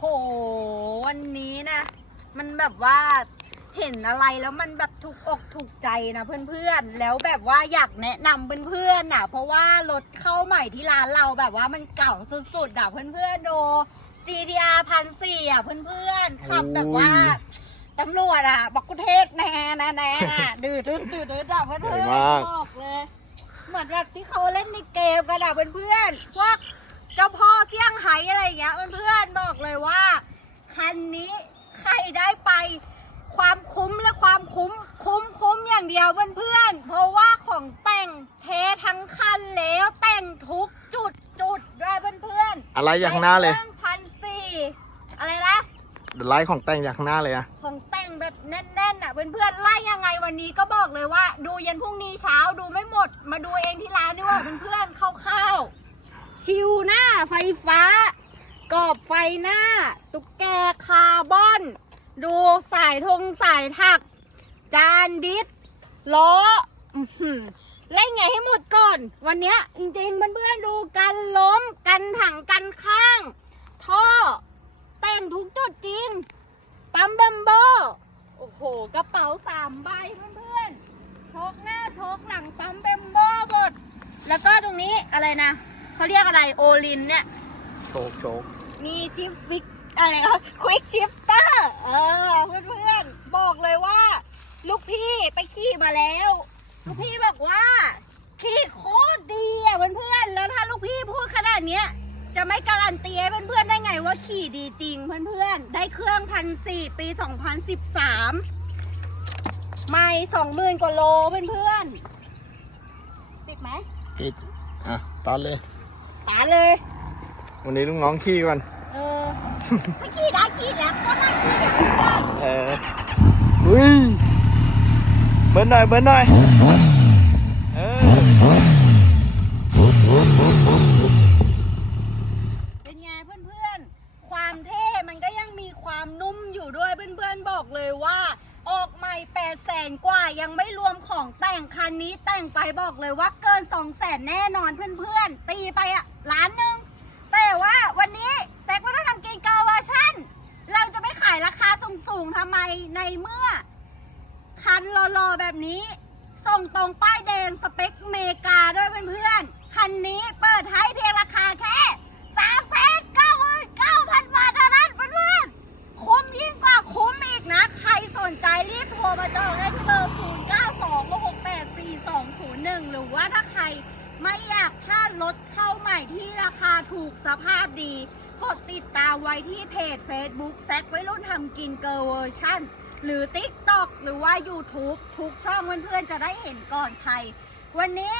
ห วันนี้นะ มันแบบว่าเห็นอะไรแล้วมันแบบถูกอกถูกใจนะเพื่อนๆ แล้วแบบว่าอยากแนะนำเพื่อนๆน่ะเพราะว่ารถเข้าใหม่ที่ร้านเราแบบว่ามันเก่าสุดๆอะเพื่อนๆดู GTR พันสี่อะเพื่อนๆ ขับแบบว่าตำรวจอะบอกกุเทศแน่นะแน่น่ะดื้อดื้อดื้อดื้ออะเพื่อนใหญ่ๆมากบอกเลย เหมือนแบบที่เขาเล่นในเกมกันอะเพื่อนๆพวกเจ้าพ่อเสี่ยงไฮ้อะไรอย่างเงี้ยเพื่อนๆบอกเลยว่า คันนี้ใครได้ไปความคุ้มและความคุ้มคุ้มคุ้มอย่างเดียวเพื่อนๆเพราะว่าของแต่งเททั้งคันแล้วแต่งทุกจุดจุดด้วยเพื่อนๆอะไรอย่างหน้าเลยพันสี่อะไรนะไลฟ์ของแต่งอย่างหน้าเลยอะของแต่งแบบแน่นๆอะเพื่อนๆไล่ยังไงวันนี้ก็บอกเลยว่า ดูยันพรุ่งนี้เช้าดูไม่หมด มาดูเองที่ร้านดีกว่าเพื่อนๆ ชิวหน้าไฟฟ้ากรอบไฟหน้า ตุ๊กแกคาร์บอน ดูสายธงสายถัก จานดิสล้อเล่นไงให้หมดก่อน วันนี้จริงๆเพื่อนๆดูกันล้มกันถังกันข้าง ท่อแต่งทุกจุดจริง ปั๊มแบมโบโอ้โห กระเป๋าสามใบเพื่อนๆโชกหน้าโชกหลังปั๊มแบมโบหมด แล้วก็ตรงนี้อะไรนะ เขาเรียกอะไรโอลินเนี่ย โชกโชกมีชิปฟิกอะไรคะควิกชิปเตอร์เออเพื่อนๆ บอกเลยว่า ลูกพี่ไปขี่มาแล้ว ลูกพี่บอกว่าขี่โคตรดีอะเพื่อนๆ แล้วถ้าลูกพี่พูดขนาดเนี้ยจะไม่การันตีให้เพื่อนๆ ได้ไงว่าขี่ดีจริงเพื่อนๆ ได้เครื่องพันสี่ปี 2013 ไม่สองหมื่นกว่าโลเพื่อนๆ ติดไหมติด อะตอนเลย ตาเลย วันนี้ลุงน้องขี่ก่อน เออถ้าขี่ได้ขี่แล้วก็น่าขี่เดี๋ยวเพื่อนเอออุ้ยเบิ้ลหน่อยเบิ้ลหน่อยเออเป็นไงเพื่อนๆ ความเท่มันก็ยังมีความนุ่มอยู่ด้วยเพื่อนๆบอกเลยว่า ออกใหม่8 0 0แสนกว่ายังไม่รวมของแต่งคันนี้แต่งไปบอกเลยว่าเกิน2 0 0แสนแน่นอนเพื่อนๆ ตีไปอะ สูงทำไมในเมื่อ คันรอๆแบบนี้ ส่งตรงป้ายแดงสเปคเมกาด้วยเพื่อนๆ คันนี้เปิดให้เพียงราคาแค่สามแสนเก้าหมื่นเก้าพันบาทเท่านั้นเพื่อนๆ คุ้มยิ่งกว่าคุ้มอีกนะ ใครสนใจรีบโทรมาจองได้ที่เบอร์0 9 2 6 8 4 2 0 1หรือว่าถ้าใครไม่อยากพลาดรถเข้าใหม่ที่ราคาถูกสภาพดี กดติดตามไว้ที่เพจ Facebook แซกไว้รุ่นทำกินเกอร์เวอร์ชั่น หรือ TikTok หรือว่า YouTube ทุกช่องเพื่อนๆจะได้เห็นก่อนใคร วันนี้